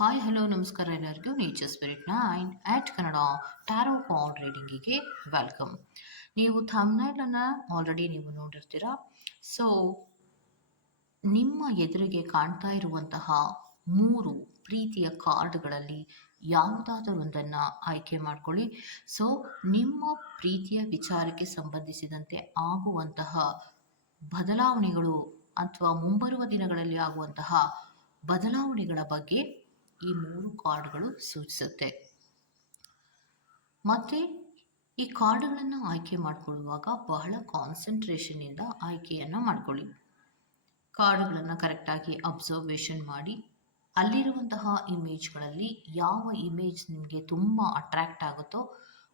Hi hello ನಮಸ್ಕಾರ ಎಲ್ಲರಿಗೂ nature spirit nine ಆಟ್ Kannada tarot card ರೀಡಿಂಗಿಗೆ welcome. ನೀವು ಥಂಬ್ನೈಲನ್ನು ಆಲ್ರೆಡಿ ನೀವು ನೋಡಿರ್ತೀರಾ. ಸೊ ನಿಮ್ಮ ಎದುರಿಗೆ ಕಾಣ್ತಾ ಇರುವಂತಹ 3 ಪ್ರೀತಿಯ ಕಾರ್ಡ್ಗಳಲ್ಲಿ ಯಾವುದಾದರೂ ಒಂದನ್ನು ಆಯ್ಕೆ ಮಾಡ್ಕೊಳ್ಳಿ. ಸೊ ನಿಮ್ಮ ಪ್ರೀತಿಯ ವಿಚಾರಕ್ಕೆ ಸಂಬಂಧಿಸಿದಂತೆ ಆಗುವಂತಹ ಬದಲಾವಣೆಗಳು ಅಥವಾ ಮುಂಬರುವ ದಿನಗಳಲ್ಲಿ ಆಗುವಂತಹ ಬದಲಾವಣೆಗಳ ಬಗ್ಗೆ ಈ 3 ಕಾರ್ಡ್ಗಳು ಸೂಚಿಸುತ್ತೆ. ಮತ್ತು ಈ ಕಾರ್ಡ್ಗಳನ್ನು ಆಯ್ಕೆ ಮಾಡಿಕೊಳ್ಳುವಾಗ ಬಹಳ ಕಾನ್ಸಂಟ್ರೇಷನ್ನಿಂದ ಆಯ್ಕೆಯನ್ನು ಮಾಡ್ಕೊಳ್ಳಿ. ಕಾರ್ಡ್ಗಳನ್ನು ಕರೆಕ್ಟಾಗಿ ಅಬ್ಸರ್ವೇಷನ್ ಮಾಡಿ ಅಲ್ಲಿರುವಂತಹ ಇಮೇಜ್ಗಳಲ್ಲಿ ಯಾವ ಇಮೇಜ್ ನಿಮಗೆ ತುಂಬ ಅಟ್ರ್ಯಾಕ್ಟ್ ಆಗುತ್ತೋ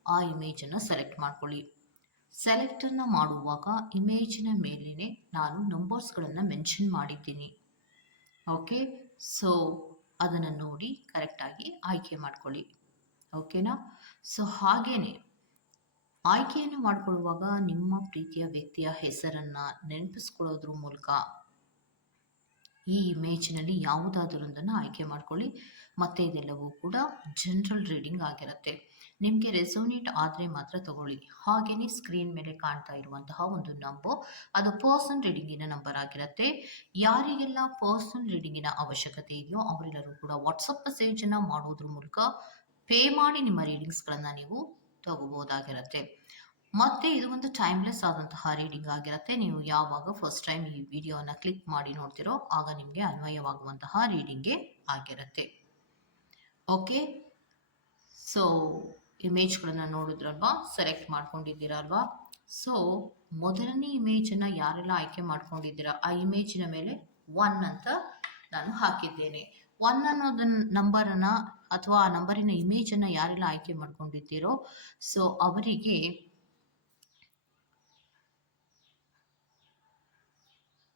ಆ ಇಮೇಜನ್ನು ಸೆಲೆಕ್ಟ್ ಮಾಡ್ಕೊಳ್ಳಿ. ಸೆಲೆಕ್ಟನ್ನು ಮಾಡುವಾಗ ಇಮೇಜಿನ ಮೇಲೇ ನಾನು ನಂಬರ್ಸ್ಗಳನ್ನು ಮೆನ್ಷನ್ ಮಾಡಿದ್ದೀನಿ. ಓಕೆ, ಸೊ ಅದನ್ನು ನೋಡಿ ಕರೆಕ್ಟಾಗಿ ಆಯ್ಕೆ ಮಾಡ್ಕೊಳ್ಳಿ. ಓಕೆನಾ? ಸೊ ಹಾಗೇನೆ ಆಯ್ಕೆಯನ್ನು ಮಾಡಿಕೊಳ್ಳುವಾಗ ನಿಮ್ಮ ಪ್ರೀತಿಯ ವ್ಯಕ್ತಿಯ ಹೆಸರನ್ನು ನೆನಪಿಸ್ಕೊಳ್ಳೋದ್ರ ಮೂಲಕ ಈ ಇಮೇಜ್ನಲ್ಲಿ ಯಾವುದಾದರೊಂದನ್ನು ಆಯ್ಕೆ ಮಾಡ್ಕೊಳ್ಳಿ. ಮತ್ತು ಇದೆಲ್ಲವೂ ಕೂಡ ಜನರಲ್ ರೀಡಿಂಗ್ ಆಗಿರುತ್ತೆ. ನಿಮಗೆ ರೆಸೋನೇಟ್ ಆದರೆ ಮಾತ್ರ ತಗೊಳ್ಳಿ. ಹಾಗೆಯೇ ಸ್ಕ್ರೀನ್ ಮೇಲೆ ಕಾಣ್ತಾ ಇರುವಂತಹ ಒಂದು ನಂಬರ್ ಅದು ಪರ್ಸನಲ್ ರೀಡಿಂಗಿನ ನಂಬರ್ ಆಗಿರುತ್ತೆ. ಯಾರಿಗೆಲ್ಲ ಪರ್ಸನಲ್ ರೀಡಿಂಗಿನ ಅವಶ್ಯಕತೆ ಇದೆಯೋ ಅವರೆಲ್ಲರೂ ಕೂಡ ವಾಟ್ಸಪ್ ಮೆಸೇಜನ್ನು ಮಾಡೋದ್ರ ಮೂಲಕ ಪೇ ಮಾಡಿ ನಿಮ್ಮ ರೀಡಿಂಗ್ಸ್ಗಳನ್ನು ನೀವು ತಗೋಬೋದಾಗಿರುತ್ತೆ. ಮತ್ತು ಇದು ಒಂದು ಟೈಮ್ಲೆಸ್ ಆದಂತಹ ರೀಡಿಂಗ್ ಆಗಿರುತ್ತೆ. ನೀವು ಯಾವಾಗ ಫಸ್ಟ್ ಟೈಮ್ ಈ ವಿಡಿಯೋನ ಕ್ಲಿಕ್ ಮಾಡಿ ನೋಡ್ತಿರೋ ಆಗ ನಿಮಗೆ ಅನ್ವಯವಾಗುವಂತಹ ರೀಡಿಂಗೇ ಆಗಿರುತ್ತೆ. ಓಕೆ, ಸೊ ಇಮೇಜ್ಗಳನ್ನು ನೋಡಿದ್ರಲ್ವಾ, ಸೆಲೆಕ್ಟ್ ಮಾಡ್ಕೊಂಡಿದ್ದೀರಲ್ವಾ. ಸೊ ಮೊದಲನೇ ಇಮೇಜನ್ನು ಯಾರೆಲ್ಲ ಆಯ್ಕೆ ಮಾಡ್ಕೊಂಡಿದ್ದೀರಾ ಆ ಇಮೇಜಿನ ಮೇಲೆ 1 ಅಂತ ನಾನು ಹಾಕಿದ್ದೇನೆ. 1 ಅನ್ನೋದ ನಂಬರನ್ನು ಅಥವಾ ಆ ನಂಬರಿನ ಇಮೇಜನ್ನು ಯಾರೆಲ್ಲ ಆಯ್ಕೆ ಮಾಡ್ಕೊಂಡಿದ್ದೀರೋ ಸೊ ಅವರಿಗೆ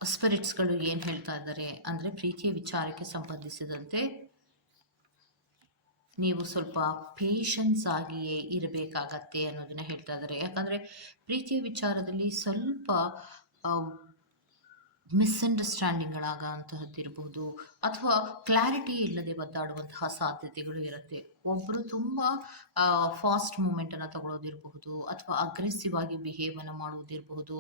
ಸ್ಪಿರಿಟ್ಸ್ಗಳು ಏನು ಹೇಳ್ತಾ ಇದ್ದಾರೆ ಅಂದರೆ ಪ್ರೀತಿಯ ವಿಚಾರಕ್ಕೆ ಸಂಬಂಧಿಸಿದಂತೆ ನೀವು ಸ್ವಲ್ಪ ಪೇಷನ್ಸ್ ಆಗಿಯೇ ಇರಬೇಕಾಗತ್ತೆ ಅನ್ನೋದನ್ನ ಹೇಳ್ತಾ ಇದ್ದಾರೆ. ಯಾಕಂದರೆ ಪ್ರೀತಿಯ ವಿಚಾರದಲ್ಲಿ ಸ್ವಲ್ಪ ಮಿಸ್ಅಂಡರ್ಸ್ಟ್ಯಾಂಡಿಂಗ್ಗಳಾಗಂತಹದ್ದಿರಬಹುದು ಅಥವಾ ಕ್ಲಾರಿಟಿ ಇಲ್ಲದೆ ಒದ್ದಾಡುವಂತಹ ಸಾಧ್ಯತೆಗಳು ಇರುತ್ತೆ. ಒಬ್ಬರು ತುಂಬ ಫಾಸ್ಟ್ ಮೂಮೆಂಟನ್ನು ತಗೊಳ್ಳೋದಿರಬಹುದು ಅಥವಾ ಅಗ್ರೆಸಿವ್ ಆಗಿ ಬಿಹೇವನ್ನು ಮಾಡುವುದಿರಬಹುದು,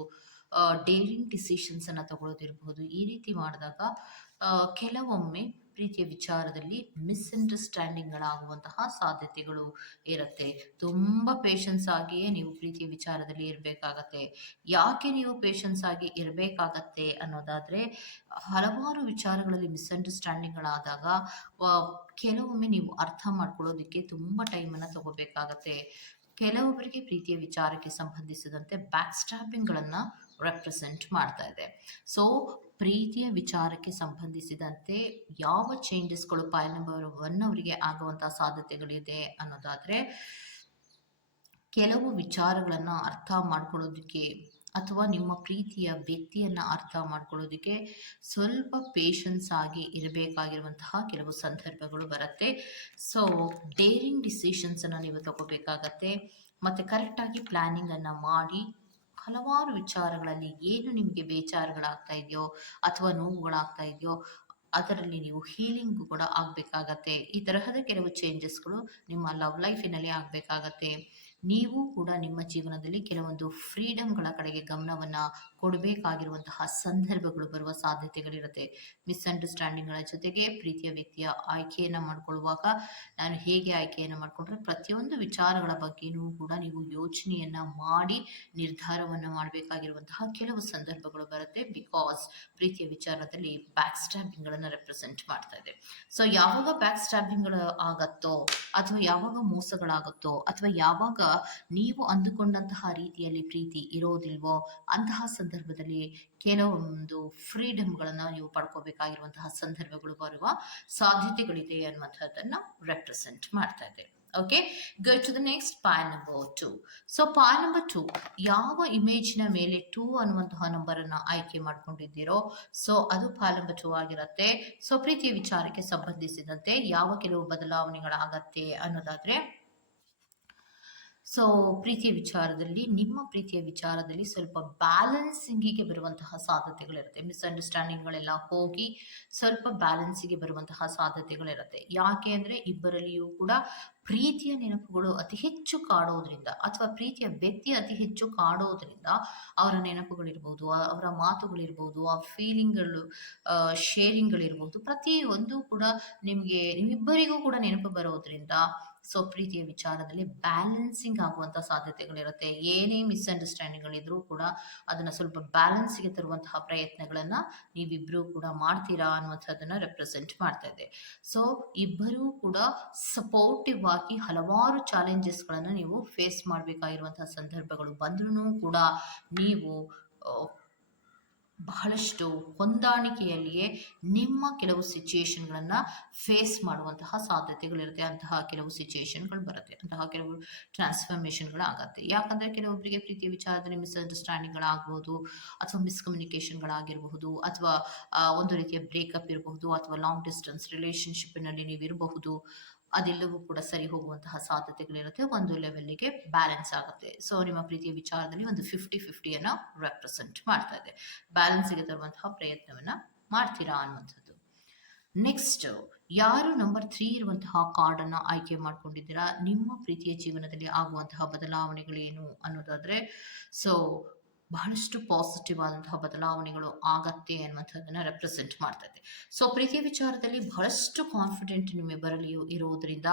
ಡೇರಿಂಗ್ ಡಿಸಿಷನ್ಸನ್ನು ತಗೊಳ್ಳೋದಿರಬಹುದು. ಈ ರೀತಿ ಮಾಡಿದಾಗ ಕೆಲವೊಮ್ಮೆ ಪ್ರೀತಿಯ ವಿಚಾರದಲ್ಲಿ ಮಿಸ್ಅಂಡರ್ಸ್ಟ್ಯಾಂಡಿಂಗ್ಗಳಾಗುವಂತಹ ಸಾಧ್ಯತೆಗಳು ಇರುತ್ತೆ. ತುಂಬ ಪೇಷನ್ಸ್ ಆಗಿಯೇ ನೀವು ಪ್ರೀತಿಯ ವಿಚಾರದಲ್ಲಿ ಇರಬೇಕಾಗತ್ತೆ. ಯಾಕೆ ನೀವು ಪೇಷನ್ಸ್ ಆಗಿ ಇರಬೇಕಾಗತ್ತೆ ಅನ್ನೋದಾದರೆ ಹಲವಾರು ವಿಚಾರಗಳಲ್ಲಿ ಮಿಸ್ಅಂಡರ್ಸ್ಟ್ಯಾಂಡಿಂಗ್ಗಳಾದಾಗ ಕೆಲವೊಮ್ಮೆ ನೀವು ಅರ್ಥ ಮಾಡ್ಕೊಳ್ಳೋದಕ್ಕೆ ತುಂಬ ಟೈಮನ್ನು ತಗೋಬೇಕಾಗತ್ತೆ. ಕೆಲವೊಬ್ಬರಿಗೆ ಪ್ರೀತಿಯ ವಿಚಾರಕ್ಕೆ ಸಂಬಂಧಿಸಿದಂತೆ ಬ್ಯಾಕ್ ಸ್ಟ್ಯಾಬಿಂಗ್ಗಳನ್ನು ರೆಪ್ರೆಸೆಂಟ್ ಮಾಡ್ತಾ ಇದೆ. ಸೊ ಪ್ರೀತಿಯ ವಿಚಾರಕ್ಕೆ ಸಂಬಂಧಿಸಿದಂತೆ ಯಾವ ಚೇಂಜಸ್ಗಳು ಪಾಯಿಂಟ್ ನಂಬರ್ 1 ಅವರಿಗೆ ಆಗುವಂಥ ಸಾಧ್ಯತೆಗಳಿದೆ ಅನ್ನೋದಾದರೆ ಕೆಲವು ವಿಚಾರಗಳನ್ನು ಅರ್ಥ ಮಾಡ್ಕೊಳ್ಳೋದಕ್ಕೆ ಅಥವಾ ನಿಮ್ಮ ಪ್ರೀತಿಯ ವ್ಯಕ್ತಿಯನ್ನು ಅರ್ಥ ಮಾಡ್ಕೊಳ್ಳೋದಕ್ಕೆ ಸ್ವಲ್ಪ ಪೇಷನ್ಸ್ ಆಗಿ ಇರಬೇಕಾಗಿರುವಂತಹ ಕೆಲವು ಸಂದರ್ಭಗಳು ಬರುತ್ತೆ. ಸೊ ಡೇರಿಂಗ್ ಡಿಸಿಷನ್ಸನ್ನು ನೀವು ತಗೋಬೇಕಾಗತ್ತೆ ಮತ್ತು ಕರೆಕ್ಟಾಗಿ ಪ್ಲ್ಯಾನಿಂಗನ್ನು ಮಾಡಿ ಹಲವಾರು ವಿಚಾರಗಳಲ್ಲಿ ಏನು ನಿಮಗೆ ಬೇಚಾರಗಳಾಗ್ತಾ ಇದೆಯೋ ಅಥವಾ ನೋವುಗಳಾಗ್ತಾ ಇದೆಯೋ ಅದರಲ್ಲಿ ನೀವು ಹೀಲಿಂಗ್ ಕೂಡ ಆಗಬೇಕಾಗತ್ತೆ. ಈ ತರಹದ ಕೆಲವು ಚೇಂಜಸ್ಗಳು ನಿಮ್ಮ ಲವ್ ಲೈಫಿನಲ್ಲಿ ಆಗಬೇಕಾಗತ್ತೆ. ನೀವು ಕೂಡ ನಿಮ್ಮ ಜೀವನದಲ್ಲಿ ಕೆಲವೊಂದು ಫ್ರೀಡಮ್ಗಳ ಕಡೆಗೆ ಗಮನವನ್ನು ಕೊಡಬೇಕಾಗಿರುವಂತಹ ಸಂದರ್ಭಗಳು ಬರುವ ಸಾಧ್ಯತೆಗಳಿರುತ್ತೆ. ಮಿಸ್ಅಂಡರ್ಸ್ಟ್ಯಾಂಡಿಂಗ್ಗಳ ಜೊತೆಗೆ ಪ್ರೀತಿಯ ವ್ಯಕ್ತಿಯ ಆಯ್ಕೆಯನ್ನು ಮಾಡಿಕೊಳ್ಳುವಾಗ ನಾನು ಹೇಗೆ ಆಯ್ಕೆಯನ್ನು ಮಾಡಿಕೊಂಡ್ರೆ ಪ್ರತಿಯೊಂದು ವಿಚಾರಗಳ ಬಗ್ಗೆಯೂ ಕೂಡ ನೀವು ಯೋಚನೆಯನ್ನು ಮಾಡಿ ನಿರ್ಧಾರವನ್ನು ಮಾಡಬೇಕಾಗಿರುವಂತಹ ಕೆಲವು ಸಂದರ್ಭಗಳು ಬರುತ್ತೆ. ಬಿಕಾಸ್ ಪ್ರೀತಿಯ ವಿಚಾರದಲ್ಲಿ ಬ್ಯಾಕ್ ಸ್ಟ್ಯಾಬಿಂಗ್ಗಳನ್ನು ರೆಪ್ರೆಸೆಂಟ್ ಮಾಡ್ತಾ ಇದೆ. ಸೊ ಯಾವಾಗ ಬ್ಯಾಕ್ ಸ್ಟ್ಯಾಬಿಂಗ್ಗಳು ಆಗತ್ತೋ ಅಥವಾ ಯಾವಾಗ ಮೋಸಗಳಾಗುತ್ತೋ ಅಥವಾ ಯಾವಾಗ ನೀವು ಅಂದುಕೊಂಡಂತಹ ರೀತಿಯಲ್ಲಿ ಪ್ರೀತಿ ಇರೋದಿಲ್ವೋ ಅಂತಹ ಸಂದರ್ಭದಲ್ಲಿ ಕೆಲವೊಂದು ಫ್ರೀಡಮ್ಗಳನ್ನು ನೀವು ಪಡ್ಕೋಬೇಕಾಗಿರುವಂತಹ ಸಂದರ್ಭಗಳು ಬರುವ ಸಾಧ್ಯತೆಗಳಿದೆ ಅನ್ನುವಂಥದ್ದನ್ನು ರೆಪ್ರೆಸೆಂಟ್ ಮಾಡ್ತಾ ಇದೆ. Okay, go to the next point number 2. So point number 2 ಯಾವ ಇಮೇಜಿನ ಮೇಲೆ 2 ಅನ್ನುವಂತಹ ನಂಬರನ್ನು ಆಯ್ಕೆ ಮಾಡ್ಕೊಂಡಿದ್ದೀರೋ ಸೊ ಅದು ಪಾಯಿಂಟ್ ನಂಬರ್ 2 ಆಗಿರುತ್ತೆ. ಸೊ ಪ್ರೀತಿಯ ವಿಚಾರಕ್ಕೆ ಸಂಬಂಧಿಸಿದಂತೆ ಯಾವ ಕೆಲವು ಬದಲಾವಣೆಗಳಾಗತ್ತೆ ಅನ್ನೋದಾದ್ರೆ ಸೊ ಪ್ರೀತಿಯ ವಿಚಾರದಲ್ಲಿ ನಿಮ್ಮ ಪ್ರೀತಿಯ ವಿಚಾರದಲ್ಲಿ ಸ್ವಲ್ಪ ಬ್ಯಾಲೆನ್ಸಿಂಗಿಗೆ ಬರುವಂತಹ ಸಾಧ್ಯತೆಗಳಿರುತ್ತೆ. ಮಿಸ್ಅಂಡರ್‌ಸ್ಟ್ಯಾಂಡಿಂಗ್‌ಗಳೆಲ್ಲ ಹೋಗಿ ಸ್ವಲ್ಪ ಬ್ಯಾಲೆನ್ಸಿಗೆ ಬರುವಂತಹ ಸಾಧ್ಯತೆಗಳಿರುತ್ತೆ. ಯಾಕೆ ಅಂದ್ರೆ ಇಬ್ಬರಲ್ಲಿಯೂ ಕೂಡ ಪ್ರೀತಿಯ ನೆನಪುಗಳು ಅತಿ ಹೆಚ್ಚು ಕಾಡೋದ್ರಿಂದ ಅಥವಾ ಪ್ರೀತಿಯ ವ್ಯಕ್ತಿ ಅತಿ ಹೆಚ್ಚು ಕಾಡೋದ್ರಿಂದ ಅವರ ನೆನಪುಗಳಿರ್ಬೋದು, ಅವರ ಮಾತುಗಳಿರ್ಬೋದು, ಆ ಫೀಲಿಂಗ್‌ಗಳು ಶೇರಿಂಗ್‌ಗಳಿರ್ಬೋದು, ಪ್ರತಿಯೊಂದು ಕೂಡ ನಿಮ್ಮಿಬ್ಬರಿಗೂ ಕೂಡ ನೆನಪು ಬರೋದ್ರಿಂದ ಸೊ ಪ್ರೀತಿಯ ವಿಚಾರದಲ್ಲಿ ಬ್ಯಾಲೆನ್ಸಿಂಗ್ ಆಗುವಂತಹ ಸಾಧ್ಯತೆಗಳಿರುತ್ತೆ. ಏನೇ ಮಿಸ್ಅಂಡರ್‌ಸ್ಟ್ಯಾಂಡಿಂಗ್‌ಗಳಿದ್ರೂ ಕೂಡ ಅದನ್ನ ಸ್ವಲ್ಪ ಬ್ಯಾಲೆನ್ಸ್‌ಗೆ ತರುವಂತಹ ಪ್ರಯತ್ನಗಳನ್ನ ನೀವಿಬ್ರೂ ಕೂಡ ಮಾಡ್ತೀರಾ ಅನ್ನುವಂಥದ್ದನ್ನ ರೆಪ್ರೆಸೆಂಟ್ ಮಾಡ್ತಾ ಇದೆ. ಸೊ ಇಬ್ಬರೂ ಕೂಡ ಸಪೋರ್ಟಿವ್ ಆಗಿ ಹಲವಾರು ಚಾಲೆಂಜಸ್‌ಗಳನ್ನ ನೀವು ಫೇಸ್ ಮಾಡಬೇಕಾಗಿರುವಂತಹ ಸಂದರ್ಭಗಳು ಬಂದ್ರೂ ಕೂಡ ನೀವು ಬಹಳಷ್ಟು ಹೊಂದಾಣಿಕೆಯಲ್ಲಿಯೇ ನಿಮ್ಮ ಕೆಲವು ಸಿಚುಯೇಷನ್‌ಗಳನ್ನ ಫೇಸ್ ಮಾಡುವಂತಹ ಸಾಧ್ಯತೆಗಳಿರುತ್ತೆ. ಅಂತಹ ಕೆಲವು ಸಿಚುಯೇಷನ್‌ಗಳು ಬರುತ್ತೆ. ಅಂತಹ ಕೆಲವು ಟ್ರಾನ್ಸ್‌ಫರ್ಮೇಷನ್‌ಗಳಾಗತ್ತೆ. ಯಾಕಂದ್ರೆ ಕೆಲವೊಬ್ಬರಿಗೆ ಪ್ರೀತಿಯ ವಿಚಾರದಲ್ಲಿ ಮಿಸ್ಅಂಡರ್‌ಸ್ಟ್ಯಾಂಡಿಂಗ್‌ಗಳಾಗ್ಬೋದು, ಅಥವಾ ಮಿಸ್‌ಕಮ್ಯುನಿಕೇಷನ್‌ಗಳಾಗಿರಬಹುದು, ಅಥವಾ ಒಂದು ರೀತಿಯ ಬ್ರೇಕಪ್ ಇರಬಹುದು, ಅಥವಾ ಲಾಂಗ್ ಡಿಸ್ಟೆನ್ಸ್ ರಿಲೇಶನ್‌ಶಿಪ್‌ನಲ್ಲಿ ನೀವಿರಬಹುದು. ಅದೆಲ್ಲವೂ ಕೂಡ ಸರಿ ಹೋಗುವಂತಹ ಸಾಧ್ಯತೆಗಳಿರುತ್ತೆ. ಒಂದು ಲೆವೆಲ್‌ಗೆ ಬ್ಯಾಲೆನ್ಸ್ ಆಗುತ್ತೆ. ಸೊ ನಿಮ್ಮ ಪ್ರೀತಿಯ ವಿಚಾರದಲ್ಲಿ ಒಂದು 50-50 ಅನ್ನ ರೆಪ್ರೆಸೆಂಟ್ ಮಾಡ್ತಾ ಇದೆ. ಬ್ಯಾಲೆನ್ಸ್‌ಗೆ ತರುವಂತಹ ಪ್ರಯತ್ನವನ್ನ ಮಾಡ್ತೀರಾ ಅನ್ನುವಂಥದ್ದು. ನೆಕ್ಸ್ಟ್, ಯಾರು ನಂಬರ್ 3 ಇರುವಂತಹ ಕಾರ್ಡ್ ಅನ್ನ ಆಯ್ಕೆ ಮಾಡ್ಕೊಂಡಿದ್ದೀರಾ, ನಿಮ್ಮ ಪ್ರೀತಿಯ ಜೀವನದಲ್ಲಿ ಆಗುವಂತಹ ಬದಲಾವಣೆಗಳೇನು ಅನ್ನೋದಾದ್ರೆ, ಸೊ ಬಹಳಷ್ಟು ಪಾಸಿಟಿವ್ ಆದಂತಹ ಬದಲಾವಣೆಗಳು ಆಗತ್ತೆ ಅನ್ನುವಂಥದ್ದನ್ನ ರೆಪ್ರೆಸೆಂಟ್ ಮಾಡ್ತಾ ಇದೆ. ಸೊ ಪ್ರೀತಿಯ ವಿಚಾರದಲ್ಲಿ ಬಹಳಷ್ಟು ಕಾನ್ಫಿಡೆಂಟ್ ನಿಮ್ಮಿಬ್ಬರಲ್ಲಿಯೂ ಇರುವುದರಿಂದ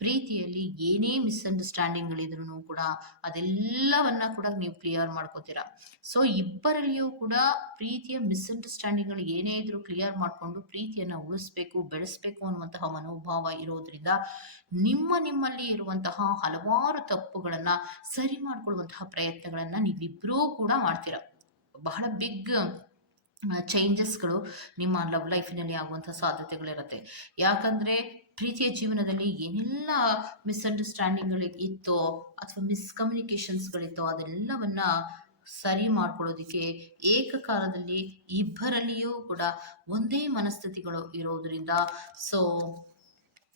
ಪ್ರೀತಿಯಲ್ಲಿ ಏನೇ ಮಿಸ್ಅಂಡರ್‌ಸ್ಟ್ಯಾಂಡಿಂಗ್‌ಗಳಿದ್ರೂ ಕೂಡ ಅದೆಲ್ಲವನ್ನ ಕೂಡ ನೀವು ಕ್ಲಿಯರ್ ಮಾಡ್ಕೋತೀರಾ. ಸೊ ಇಬ್ಬರಲ್ಲಿಯೂ ಕೂಡ ಪ್ರೀತಿಯ ಮಿಸ್ಅಂಡರ್‌ಸ್ಟ್ಯಾಂಡಿಂಗ್‌ಗಳು ಏನೇ ಇದ್ರೂ ಕ್ಲಿಯರ್ ಮಾಡ್ಕೊಂಡು ಪ್ರೀತಿಯನ್ನ ಉಳಿಸ್ಬೇಕು, ಬೆಳೆಸ್ಬೇಕು ಅನ್ನುವಂತಹ ಮನೋಭಾವ ಇರೋದ್ರಿಂದ ನಿಮ್ಮಲ್ಲಿ ಇರುವಂತಹ ಹಲವಾರು ತಪ್ಪುಗಳನ್ನ ಸರಿ ಮಾಡ್ಕೊಳ್ಳುವಂತಹ ಪ್ರಯತ್ನಗಳನ್ನ ನೀವಿಬ್ರೂ ಕೂಡ ಮಾಡ್ತೀರಾ. ಬಹಳ ಬಿಗ್ ಚೇಂಜಸ್‌ಗಳು ನಿಮ್ಮ ಲವ್ ಲೈಫಿನಲ್ಲಿ ಆಗುವಂತಹ ಸಾಧ್ಯತೆಗಳಿರುತ್ತೆ. ಯಾಕಂದ್ರೆ ಪ್ರೀತಿಯ ಜೀವನದಲ್ಲಿ ಏನೆಲ್ಲ ಮಿಸ್ಅಂಡರ್‌ಸ್ಟ್ಯಾಂಡಿಂಗ್‌ಗಳು ಇತ್ತೋ ಅಥವಾ ಮಿಸ್‌ಕಮ್ಯುನಿಕೇಷನ್ಸ್‌ಗಳಿತ್ತೋ ಅದೆಲ್ಲವನ್ನ ಸರಿ ಮಾಡ್ಕೊಳ್ಳೋದಕ್ಕೆ ಏಕಕಾಲದಲ್ಲಿ ಇಬ್ಬರಲ್ಲಿಯೂ ಕೂಡ ಒಂದೇ ಮನಸ್ಥಿತಿಗಳು ಇರೋದ್ರಿಂದ ಸೊ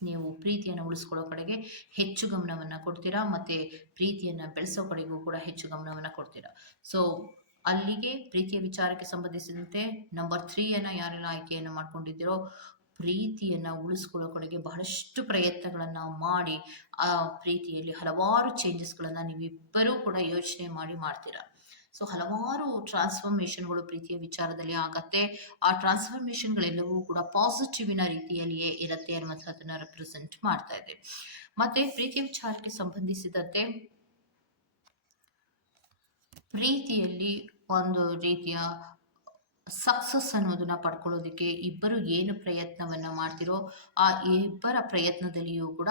ನೀವು ಪ್ರೀತಿಯನ್ನು ಉಳಿಸ್ಕೊಳ್ಳೋ ಕಡೆಗೆ ಹೆಚ್ಚು ಗಮನವನ್ನ ಕೊಡ್ತೀರಾ, ಮತ್ತೆ ಪ್ರೀತಿಯನ್ನ ಬೆಳೆಸೋ ಕಡೆಗೂ ಕೂಡ ಹೆಚ್ಚು ಗಮನವನ್ನ ಕೊಡ್ತೀರಾ. ಸೊ ಅಲ್ಲಿಗೆ ಪ್ರೀತಿಯ ವಿಚಾರಕ್ಕೆ ಸಂಬಂಧಿಸಿದಂತೆ ನಂಬರ್ 3 ಅನ್ನ ಯಾರೆಲ್ಲ ಆಯ್ಕೆಯನ್ನು ಮಾಡ್ಕೊಂಡಿದ್ದೀರೋ ಪ್ರೀತಿಯನ್ನ ಉಳಿಸ್ಕೊಳ್ಳೋ ಕಡೆಗೆ ಬಹಳಷ್ಟು ಪ್ರಯತ್ನಗಳನ್ನ ಮಾಡಿ ಆ ಪ್ರೀತಿಯಲ್ಲಿ ಹಲವಾರು ಚೇಂಜಸ್ಗಳನ್ನ ನೀವಿಬ್ಬರೂ ಕೂಡ ಯೋಚನೆ ಮಾಡಿ ಮಾಡ್ತೀರಾ. ಸೊ ಹಲವಾರು ಟ್ರಾನ್ಸ್ಫಾರ್ಮೇಷನ್‌ಗಳು ಪ್ರೀತಿಯ ವಿಚಾರದಲ್ಲಿ ಆಗತ್ತೆ. ಆ ಟ್ರಾನ್ಸ್ಫಾರ್ಮೇಷನ್‌ಗಳೆಲ್ಲವೂ ಕೂಡ ಪಾಸಿಟಿವಿನ ರೀತಿಯಲ್ಲಿಯೇ ಇರುತ್ತೆ ಅನ್ನುವಂಥದ್ದನ್ನ ರೆಪ್ರೆಸೆಂಟ್ ಮಾಡ್ತಾ ಇದೆ. ಮತ್ತೆ ಪ್ರೀತಿಯ ವಿಚಾರಕ್ಕೆ ಸಂಬಂಧಿಸಿದಂತೆ ಪ್ರೀತಿಯಲ್ಲಿ ಒಂದು ರೀತಿಯ ಸಕ್ಸಸ್ ಅನ್ನೋದನ್ನ ಪಡ್ಕೊಳ್ಳೋದಕ್ಕೆ ಇಬ್ಬರು ಏನು ಪ್ರಯತ್ನವನ್ನ ಮಾಡ್ತಿರೋ ಆ ಇಬ್ಬರ ಪ್ರಯತ್ನದಲ್ಲಿಯೂ ಕೂಡ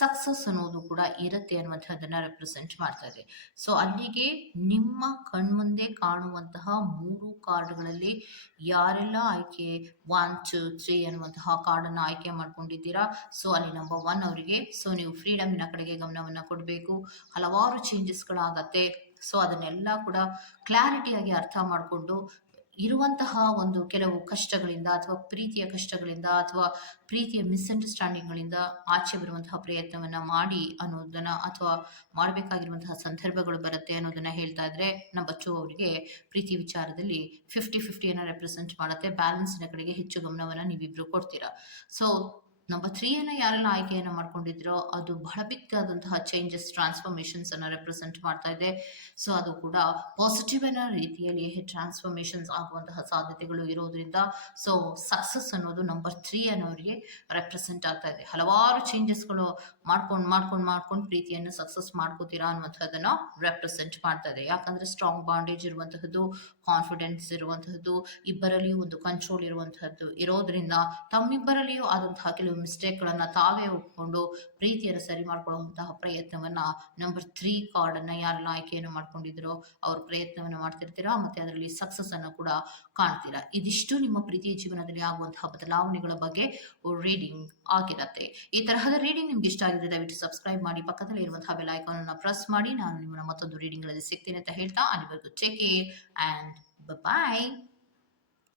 ಸಕ್ಸಸ್ ಅನ್ನೋದು ಕೂಡ ಇರುತ್ತೆ ಅನ್ನುವಂಥದ್ದನ್ನ ರೆಪ್ರೆಸೆಂಟ್ ಮಾಡ್ತಾ ಇದೆ. ಸೊ ಅಲ್ಲಿಗೆ ನಿಮ್ಮ ಕಣ್ಮುಂದೆ ಕಾಣುವಂತಹ 3 ಕಾರ್ಡ್ಗಳಲ್ಲಿ ಯಾರೆಲ್ಲ ಆಯ್ಕೆ 1, 2, 3 ಅನ್ನುವಂತಹ ಕಾರ್ಡನ್ನು ಆಯ್ಕೆ ಮಾಡ್ಕೊಂಡಿದ್ದೀರಾ, ಸೊ ಅಲ್ಲಿ ನಂಬರ್ 1 ಅವರಿಗೆ ಸೊ ನೀವು ಫ್ರೀಡಮಿನ ಕಡೆಗೆ ಗಮನವನ್ನ ಕೊಡಬೇಕು. ಹಲವಾರು ಚೇಂಜಸ್ಗಳಾಗತ್ತೆ. ಸೊ ಅದನ್ನೆಲ್ಲ ಕೂಡ ಕ್ಲಾರಿಟಿಯಾಗಿ ಅರ್ಥ ಮಾಡಿಕೊಂಡು ಇರುವಂತಹ ಒಂದು ಕೆಲವು ಕಷ್ಟಗಳಿಂದ ಅಥವಾ ಪ್ರೀತಿಯ ಕಷ್ಟಗಳಿಂದ ಅಥವಾ ಪ್ರೀತಿಯ ಮಿಸ್ಅಂಡರ್‌ಸ್ಟ್ಯಾಂಡಿಂಗ್‌ಗಳಿಂದ ಆಚೆ ಬರುವಂತಹ ಪ್ರಯತ್ನವನ್ನ ಮಾಡಿ ಅನ್ನೋದನ್ನ ಅಥವಾ ಮಾಡಬೇಕಾಗಿರುವಂತಹ ಸಂದರ್ಭಗಳು ಬರುತ್ತೆ ಅನ್ನೋದನ್ನ ಹೇಳ್ತಾ ಇದ್ರೆ ನಂಬರ್ 2 ಅವರಿಗೆ ಪ್ರೀತಿ ವಿಚಾರದಲ್ಲಿ 50-50 ಅನ್ನ ರೆಪ್ರೆಸೆಂಟ್ ಮಾಡುತ್ತೆ. ಬ್ಯಾಲೆನ್ಸ್‌ನ ಕಡೆಗೆ ಹೆಚ್ಚು ಗಮನವನ್ನ ನೀವಿಬ್ರು ಕೊಡ್ತೀರಾ. ಸೊ ನಂಬರ್ 3 ಅನ್ನ ಯಾರೆಲ್ಲ ಆಯ್ಕೆಯನ್ನ ಮಾಡ್ಕೊಂಡಿದ್ರೋ ಅದು ಬಹಳ ಬಿಗ್ ಆದಂತಹ ಚೇಂಜಸ್ ಟ್ರಾನ್ಸ್ಫಾರ್ಮೇಷನ್ಸ್ ಅನ್ನ ರೆಪ್ರೆಸೆಂಟ್ ಮಾಡ್ತಾ ಇದೆ. ಸೊ ಅದು ಕೂಡ ಪಾಸಿಟಿವ್ ಅನ್ನೋ ರೀತಿಯಲ್ಲಿ ಟ್ರಾನ್ಸ್ಫಾರ್ಮೇಷನ್ಸ್ ಆಗುವಂತಹ ಸಾಧ್ಯತೆಗಳು ಇರೋದ್ರಿಂದ ಸೊ ಸಕ್ಸಸ್ ಅನ್ನೋದು ನಂಬರ್ 3 ಅನ್ನೋರಿಗೆ ರೆಪ್ರೆಸೆಂಟ್ ಆಗ್ತಾ ಇದೆ. ಹಲವಾರು ಚೇಂಜಸ್ಗಳು ಮಾಡ್ಕೊಂಡು ಪ್ರೀತಿಯನ್ನು ಸಕ್ಸಸ್ ಮಾಡ್ಕೋತೀರಾ ಅನ್ನುವಂಥದ್ದನ್ನ ರೆಪ್ರೆಸೆಂಟ್ ಮಾಡ್ತಾ ಇದೆ. ಯಾಕಂದ್ರೆ ಸ್ಟ್ರಾಂಗ್ ಬಾಂಡೇಜ್ ಇರುವಂತಹದ್ದು, ಕಾನ್ಫಿಡೆನ್ಸ್ ಇರುವಂತಹದ್ದು, ಇಬ್ಬರಲ್ಲಿಯೂ ಒಂದು ಕಂಟ್ರೋಲ್ ಇರುವಂತಹದ್ದು ಇರೋದ್ರಿಂದ ತಮ್ಮಿಬ್ಬರಲ್ಲಿಯೂ ಆದಂತಹ ಕೆಲವು ಮಿಸ್ಟೇಕ್ಗಳನ್ನ ತಾವೇ ಒಪ್ಕೊಂಡು ಪ್ರೀತಿಯನ್ನು ಸರಿ ಮಾಡ್ಕೊಳ್ಳುವಂತಹ ಪ್ರಯತ್ನವನ್ನ ನಂಬರ್ 3 ಕಾರ್ಡ್ ಅನ್ನ ಯಾರೆಲ್ಲ ಆಯ್ಕೆಯನ್ನು ಮಾಡ್ಕೊಂಡಿದ್ರೋ ಅವ್ರ ಪ್ರಯತ್ನವನ್ನ ಮಾಡ್ತಿರ್ತೀರಾ, ಮತ್ತೆ ಅದರಲ್ಲಿ ಸಕ್ಸಸ್ ಅನ್ನು ಕೂಡ ಕಾಣ್ತೀರಾ. ಇದಿಷ್ಟು ನಿಮ್ಮ ಪ್ರೀತಿಯ ಜೀವನದಲ್ಲಿ ಆಗುವಂತಹ ಬದಲಾವಣೆಗಳ ಬಗ್ಗೆ ರೀಡಿಂಗ್ ಆಗಿರತ್ತೆ. ಈ ತರಹದ ರೀಡಿಂಗ್ ನಿಮ್ಗೆ ಇಷ್ಟ ಆಗಿದೆ ದಯವಿಟ್ಟು ಸಬ್ಸ್ಕ್ರೈಬ್ ಮಾಡಿ, ಪಕ್ಕದಲ್ಲಿ ಇರುವಂತಹ ಬೆಲ್ ಐಕಾನ್ ಅನ್ನ ಪ್ರೆಸ್ ಮಾಡಿ. ನಾನು ನಿಮ್ಮನ್ನ ಮತ್ತೊಂದು ರೀಡಿಂಗ್ ಗಳಲ್ಲಿ ಸಿಗ್ತೇನೆ ಅಂತ ಹೇಳ್ತಾ ಅಲ್ಲಿವರೆಗೂ ಟೇಕ್ ಕೇರ್ ಅಂಡ್ ಬೈ.